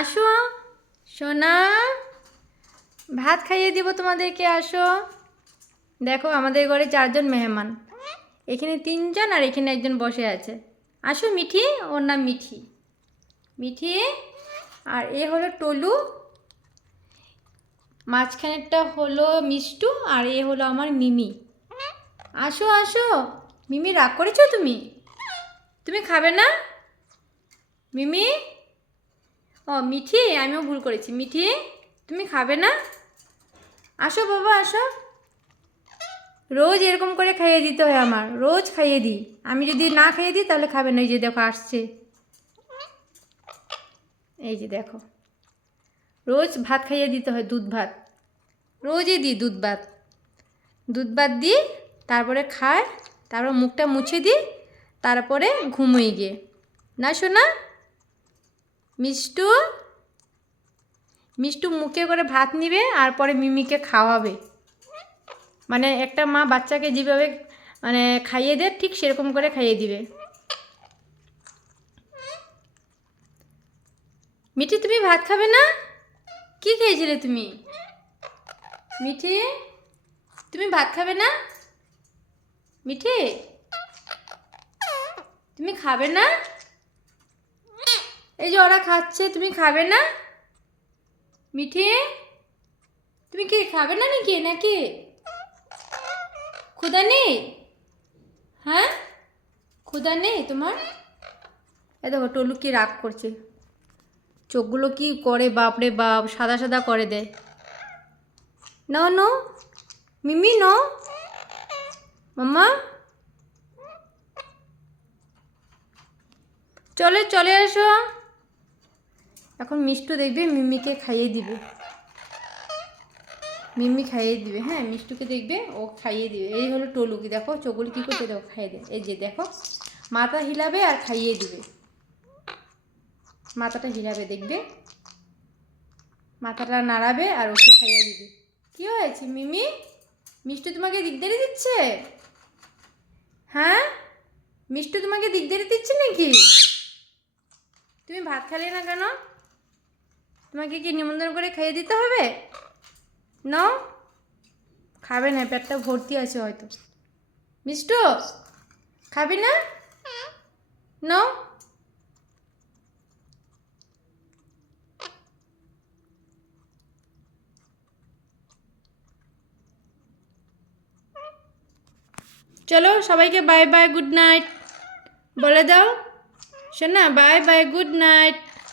আসো সোনা, ভাত খাইয়ে দিব তোমাদেরকে। আসো, দেখো আমাদের ঘরে 4 জন মেহমান, এখানে 3 জন আর এখানে একজন বসে আছে। আসো মিঠি, ওর নাম মিঠি। মিঠি আর এ হলো টলু, মাঝখানেরটা হলো মিষ্টু আর এ হলো আমার মিমি। আসো আসো। মিমি, রাগ করেছো তুমি? তুমি খাবে না মিমি? ও মিঠি, আমিও ভুল করেছি। মিঠি, তুমি খাবে না? আসো বাবা আসো। রোজ এরকম করে খাইয়ে দিতে হয়, আমার রোজ খাইয়ে দিই। আমি যদি না খাইয়ে দিই তাহলে খাবে না। এই যে দেখো আসছে, এই যে দেখো, রোজ ভাত খাইয়ে দিতে হয়, দুধ ভাত। রোজই দিই দুধ ভাত। দুধ ভাত দিই, তারপরে খায়, তারপর মুখটা মুছে দিই, তারপরে ঘুমোই গিয়ে। না শোনা মিষ্টু, মিষ্টু মুখে করে ভাত নিবে আর পরে মিমিকে খাওয়াবে। মানে একটা মা বাচ্চাকে যেভাবে মানে খাইয়ে দেয়, ঠিক সেরকম করে খাইয়ে দিবে। মিঠি, তুমি ভাত খাবে না? কি খেয়েছিলে তুমি? মিঠি, তুমি ভাত খাবে না? মিঠি, তুমি খাবে না? এই যে ওরা খাচ্ছে, তুমি খাবে না? মিঠি, তুমি কি খাবে না নাকি? নাকি ক্ষুধা নেই? হ্যাঁ, ক্ষুধা নেই তোমার? এ দেখো টলু কি রাগ করছে, চোখগুলো কি করে, বাপরে বাপ, সাদা সাদা করে দেয়। নো নো মিমি, নো মাম্মা, চলে চলে এসো। এখন মিষ্টু দেখবে মিমিকে খাইয়ে দিবে, মিমি খাইয়ে দিবে। হ্যাঁ, মিষ্টুকে দেখবে, ও খাইয়ে দিবে। এই হলো টলু, কি দেখো চোখগুলো কী করছে, দেখো খাইয়ে দেয়। এই যে দেখো, মাথা হিলাবে আর খাইয়ে দিবে। মাথাটা হিলাবে, দেখবে মাথাটা নাড়াবে আর ওকে খাইয়ে দিবে। কী হয়েছে মিমি? মিষ্টু তোমাকে দিকদারি দিচ্ছে? হ্যাঁ, মিষ্টু তোমাকে দিকদারি দিচ্ছে নাকি? তুমি ভাত খালে না কেন? তোমাকে কি নিমন্ত্রণ করে খাইয়ে দিতে হবে? নাও, খাবে না, পেটটা ভর্তি আছে হয়তো। মিষ্টু, খাবি না? নাও। চলো সবাইকে বাই বাই, গুড নাইট বলে দাও। শোনা, বাই বাই, গুড নাইট।